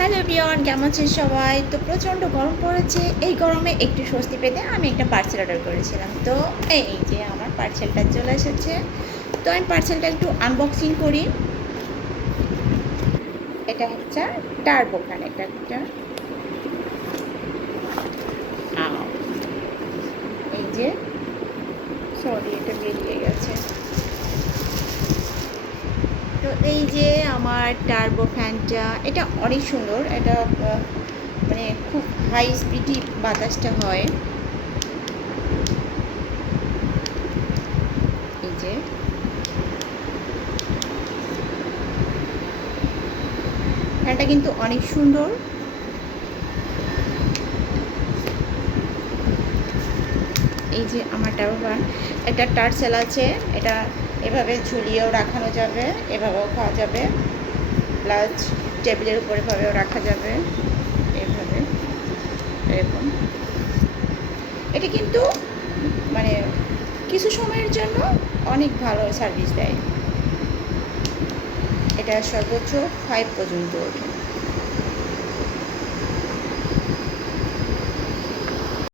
Hello everyone, কেমন আছেন সবাই? তো প্রচণ্ড গরম পড়েছে। এই গরমে একটু স্বস্তি পেতে আমি একটা পার্সেল অর্ডার করেছিলাম। তো এই যে আমার পার্সেলটা চলে এসেছে। তো আমি পার্সেলটা একটু আনবক্সিং করি। এটা হচ্ছে টার্বো ফ্যান। এটা একটা এই যে সরি, এটা বেরিয়ে গেছে। তো এই যে আমার টার্বো ফ্যানটা, এটা অনেক সুন্দর। এটা মানে খুব হাই স্পিডি বাতাসটা হয়। এই যে ফ্যানটা কিন্তু অনেক সুন্দর। এই যে আমার টার্বো ফ্যান, একটা টার্সেল আছে। এটা এভাবে ঝুলিয়েও রাখানো যাবে, এভাবেও খাওয়া যাবে, প্লাস টেবিলের উপর এভাবেও রাখা যাবে, এভাবে এরকম। এটা কিন্তু মানে কিছু সময়ের জন্য অনেক ভালো সার্ভিস দেয়। এটা সর্বোচ্চ 5 পর্যন্ত ওঠে।